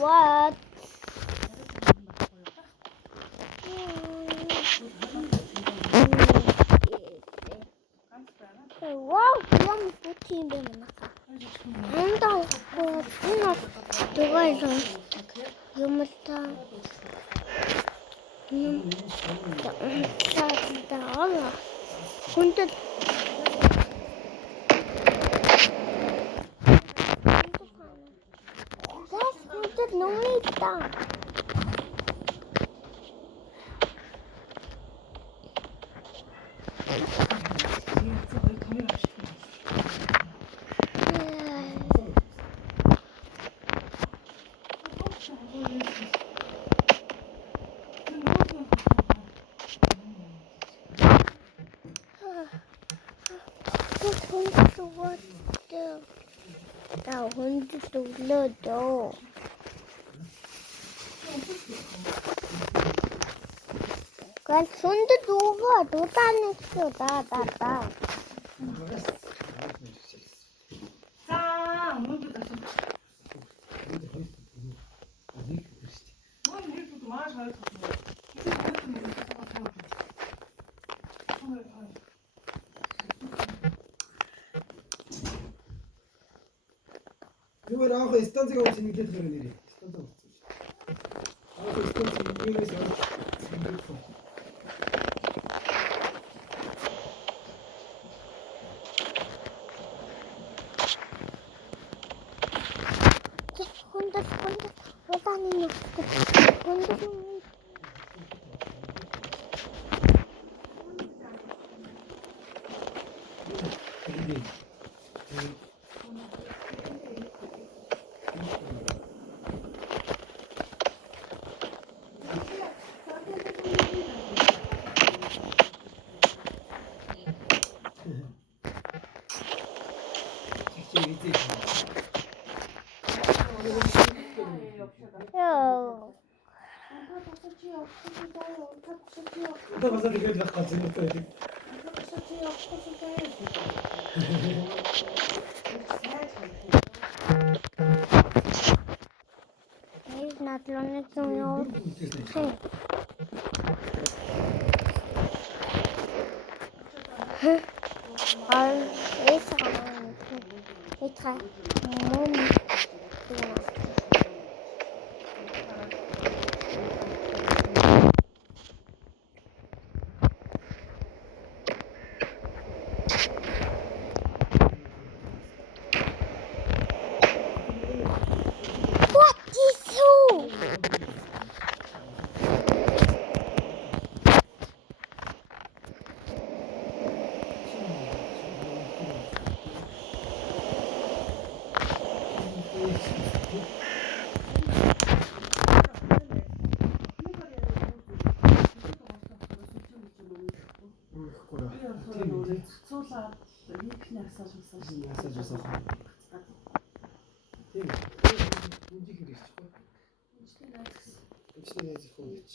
What? Wow, юм бүтэн юм байна. Андаа энэ дугаарсан юм л та. Таала. Хүндэт хүндэт номыг та. Хүндэт өглөөдөө. Гал хүндэт өгөө дутааны гэсэн да. зүгээр аах станцыг авч нэглээд байгаа нэрээ. Станц авчихсан шүү. Аах станцыг нэгээс авч нэглээд байгаа. Хүндэт удааны нүгтэй. Хүндэт Одоо бас тэгээд л хаа зинэ байдаг. He's not learning to know. What is so? Цуулаад ихний асааж масааж Тийм. Үндийг хэрэгч хөө. Үндтэй найз хүн гэж.